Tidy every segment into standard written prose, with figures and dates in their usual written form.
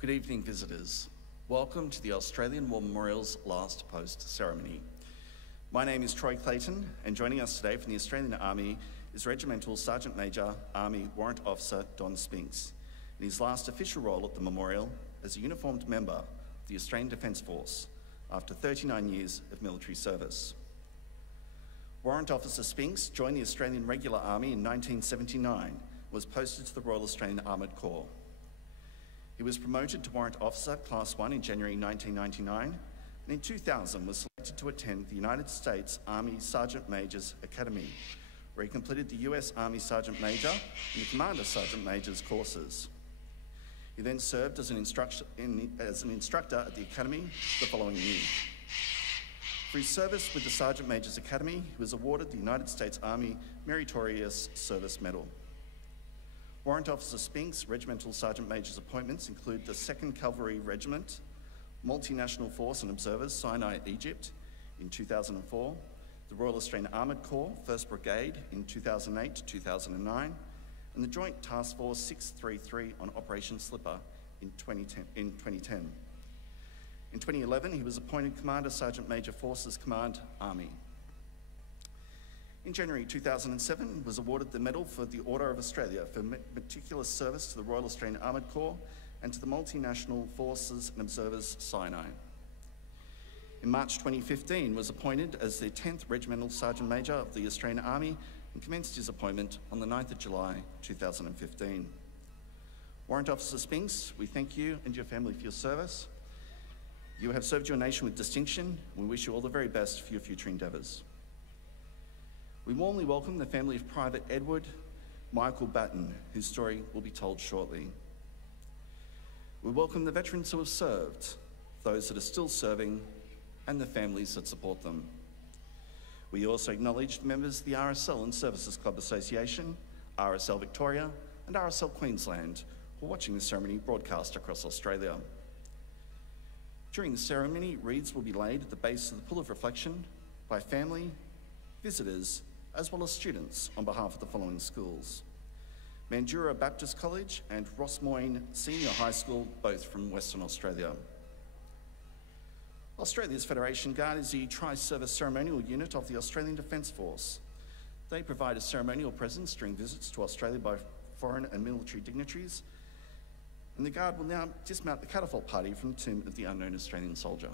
Good evening, visitors. Welcome to the Australian War Memorial's Last Post ceremony. My name is Troy Clayton, and joining us today from the Australian Army is Regimental Sergeant Major Army Warrant Officer Don Spinks, in his last official role at the memorial as a uniformed member of the Australian Defence Force after 39 years of military service. Warrant Officer Spinks joined the Australian Regular Army in 1979 and was posted to the Royal Australian Armoured Corps. He was promoted to Warrant Officer Class 1 in January 1999, and in 2000 was selected to attend the United States Army Sergeant Major's Academy, where he completed the US Army Sergeant Major and the Commander Sergeant Major's courses. He then served as an instructor at the Academy the following year. For his service with the Sergeant Major's Academy, he was awarded the United States Army Meritorious Service Medal. Warrant Officer Spinks' Regimental Sergeant Major's appointments include the 2nd Cavalry Regiment, Multinational Force and Observers, Sinai, Egypt, in 2004, the Royal Australian Armoured Corps, 1st Brigade, in 2008 to 2009, and the Joint Task Force 633 on Operation Slipper in 2010. In 2011, he was appointed Commander Sergeant Major Forces Command, Army. In January 2007, he was awarded the Medal for the Order of Australia for meticulous service to the Royal Australian Armoured Corps and to the Multinational Forces and Observers, Sinai. In March 2015, was appointed as the 10th Regimental Sergeant Major of the Australian Army and commenced his appointment on the 9th of July 2015. Warrant Officer Spinks, we thank you and your family for your service. You have served your nation with distinction. We wish you all the very best for your future endeavours. We warmly welcome the family of Private Edward Michael Batten, whose story will be told shortly. We welcome the veterans who have served, those that are still serving, and the families that support them. We also acknowledge the members of the RSL and Services Club Association, RSL Victoria, and RSL Queensland who are watching the ceremony broadcast across Australia. During the ceremony, wreaths will be laid at the base of the Pool of Reflection by family, visitors, as well as students on behalf of the following schools: Mandurah Baptist College and Rossmoyne Senior High School, both from Western Australia. Australia's Federation Guard is the tri-service ceremonial unit of the Australian Defence Force. They provide a ceremonial presence during visits to Australia by foreign and military dignitaries, and the Guard will now dismount the catapult party from the tomb of the unknown Australian soldier.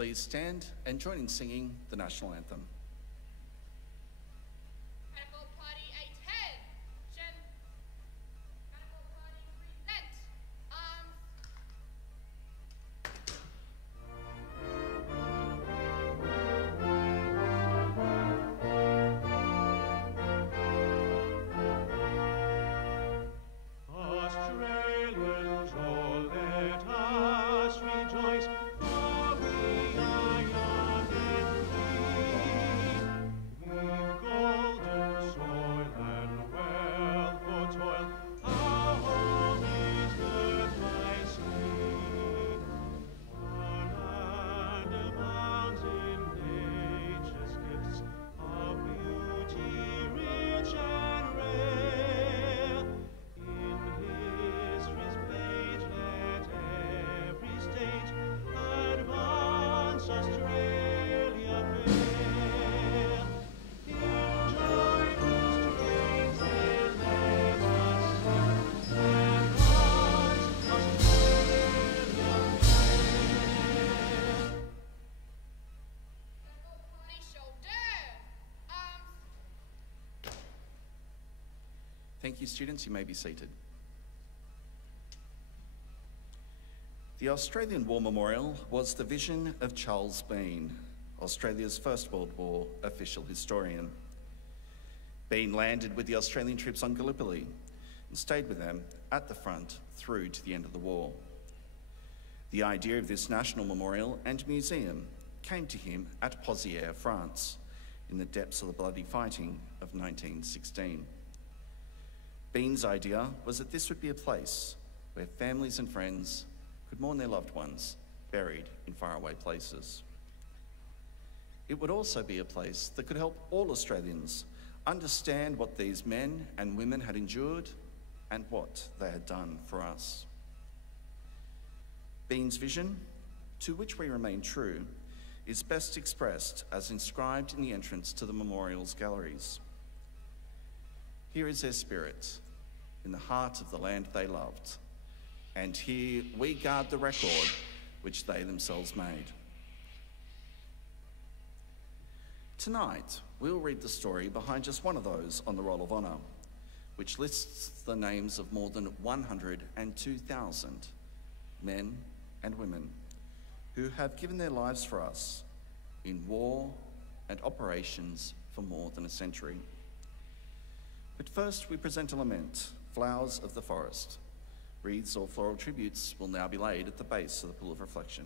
Please stand and join in singing the national anthem. Thank you, students. You may be seated. The Australian War Memorial was the vision of Charles Bean, Australia's First World War official historian. Bean landed with the Australian troops on Gallipoli and stayed with them at the front through to the end of the war. The idea of this national memorial and museum came to him at Pozières, France, in the depths of the bloody fighting of 1916. Bean's idea was that this would be a place where families and friends could mourn their loved ones buried in faraway places. It would also be a place that could help all Australians understand what these men and women had endured and what they had done for us. Bean's vision, to which we remain true, is best expressed as inscribed in the entrance to the memorial's galleries. Here is their spirit, in the heart of the land they loved, and here we guard the record which they themselves made. Tonight, we'll read the story behind just one of those on the Roll of Honour, which lists the names of more than 102,000 men and women who have given their lives for us in war and operations for more than a century. But first, we present a lament, Flowers of the Forest. Wreaths or floral tributes will now be laid at the base of the Pool of Reflection.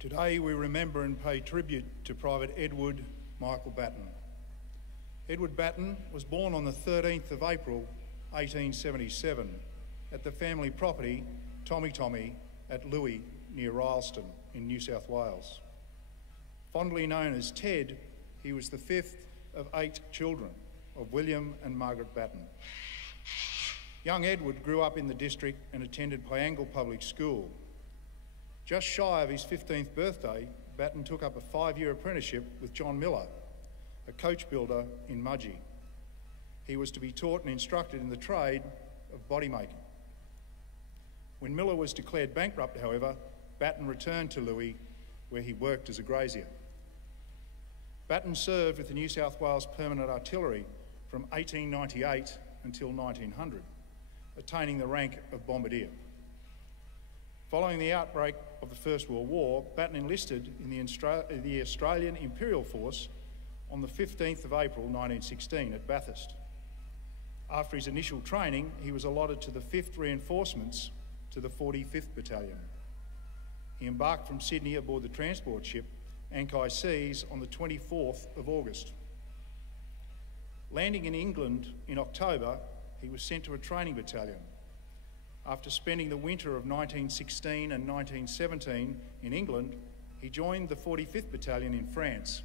Today we remember and pay tribute to Private Edward Michael Batten. Edward Batten was born on the 13th of April 1877 at the family property Tommy at Louis near Rylstone in New South Wales. Fondly known as Ted, he was the fifth of 8 children of William and Margaret Batten. Young Edward grew up in the district and attended Piangle Public School. Just shy of his 15th birthday, Batten took up a 5-year apprenticeship with John Miller, a coach builder in Mudgee. He was to be taught and instructed in the trade of body making. When Miller was declared bankrupt, however, Batten returned to Louis, where he worked as a grazier. Batten served with the New South Wales Permanent Artillery from 1898 until 1900, attaining the rank of bombardier. Following the outbreak of the First World War, Batten enlisted in the Australian Imperial Force on the 15th of April 1916 at Bathurst. After his initial training, he was allotted to the 5th Reinforcements to the 45th Battalion. He embarked from Sydney aboard the transport ship Ankai Seas on the 24th of August. Landing in England in October, he was sent to a training battalion. After spending the winter of 1916 and 1917 in England, he joined the 45th Battalion in France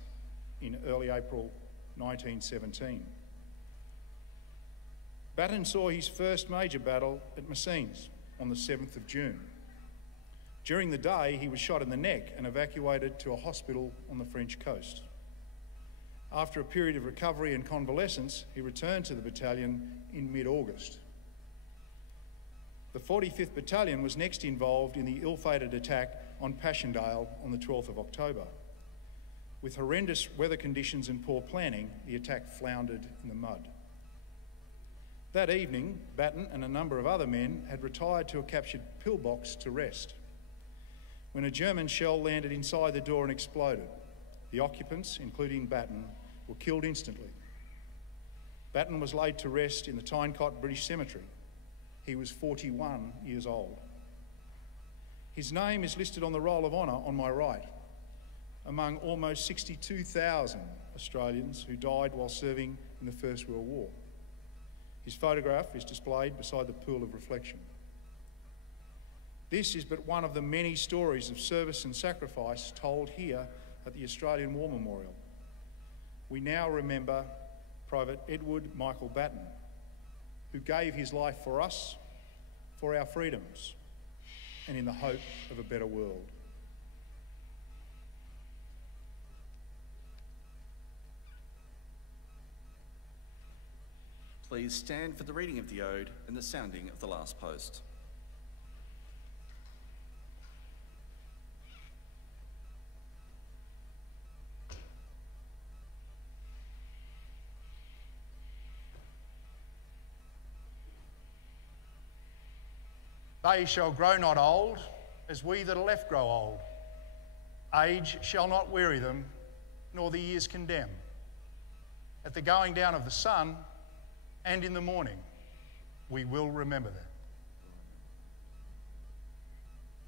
in early April 1917. Batten saw his first major battle at Messines on the 7th of June. During the day, he was shot in the neck and evacuated to a hospital on the French coast. After a period of recovery and convalescence, he returned to the battalion in mid-August. The 45th Battalion was next involved in the ill-fated attack on Passchendaele on the 12th of October. With horrendous weather conditions and poor planning, the attack floundered in the mud. That evening, Batten and a number of other men had retired to a captured pillbox to rest, when a German shell landed inside the door and exploded. The occupants, including Batten, were killed instantly. Batten was laid to rest in the Tyncott British Cemetery. He was 41 years old. His name is listed on the Roll of Honour on my right, among almost 62,000 Australians who died while serving in the First World War. His photograph is displayed beside the pool of reflection. This is but one of the many stories of service and sacrifice told here at the Australian War Memorial. We now remember Private Edward Michael Batten, who gave his life for us, for our freedoms, and in the hope of a better world. Please stand for the reading of the Ode and the sounding of the last post. They shall grow not old, as we that are left grow old. Age shall not weary them, nor the years condemn. At the going down of the sun, and in the morning, we will remember them.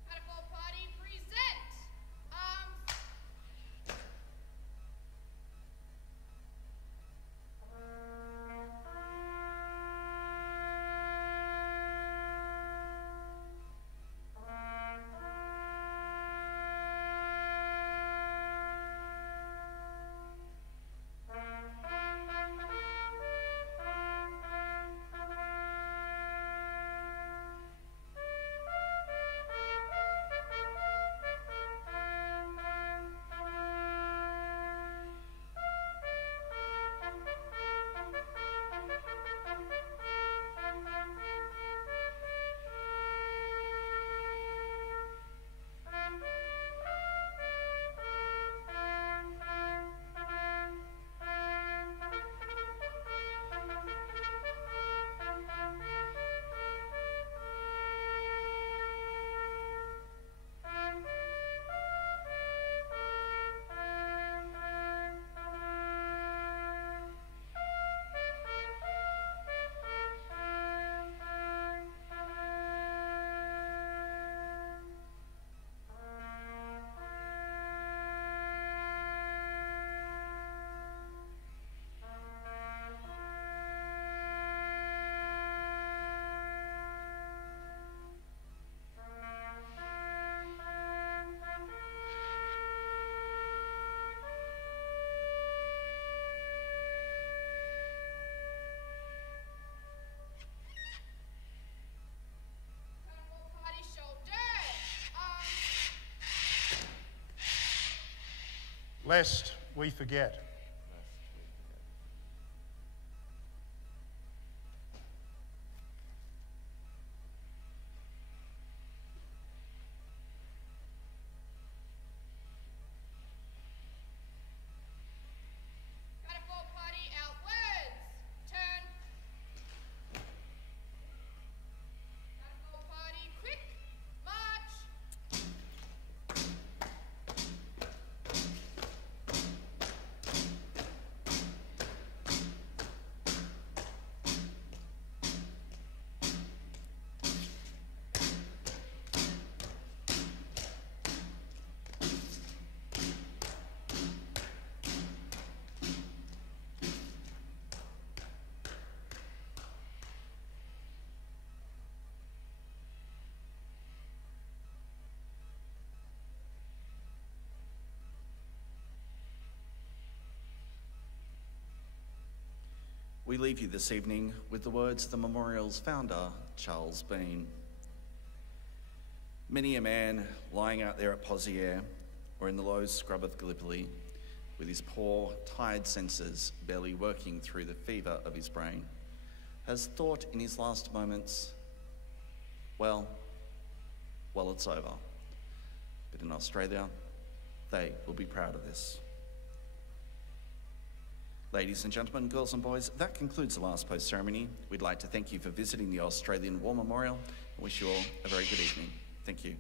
Catapult party, present arms. lest we forget. Catapult party outwards. Turn. Catapult party quick. March. We leave you this evening with the words of the memorial's founder, Charles Bean. Many a man lying out there at Pozières or in the low scrub of Gallipoli, with his poor, tired senses barely working through the fever of his brain, has thought in his last moments, well, it's over. But in Australia, they will be proud of this. Ladies and gentlemen, girls and boys, that concludes the last post ceremony. We'd like to thank you for visiting the Australian War Memorial and wish you all a very good evening. Thank you.